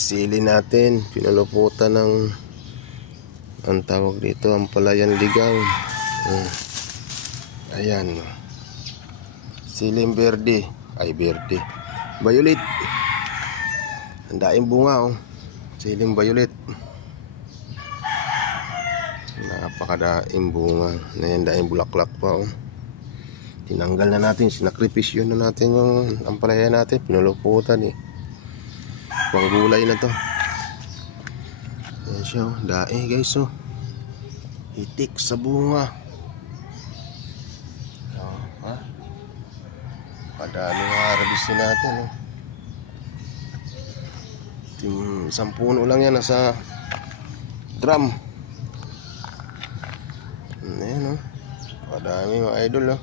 Sili natin, pinuluputan ng ang tawag dito, ang palayan ligaw. Ayan. Siling berde, ay berde. Violet. Ang daing bunga oh. Siling violet. Napakadaing bunga. Ayan, daing bulaklak pa oh. Tinanggal na natin, sinakripisyo na natin yung ampalaya natin, pinuluputan eh. Panggulay na to. Ayan siya oh, daing guys oh. Hitik sa bunga. Oh, ha? Padami nga harvestin natin oh. Isang puno lang yan, nasa drum. Ayan oh. Padami mga idol oh.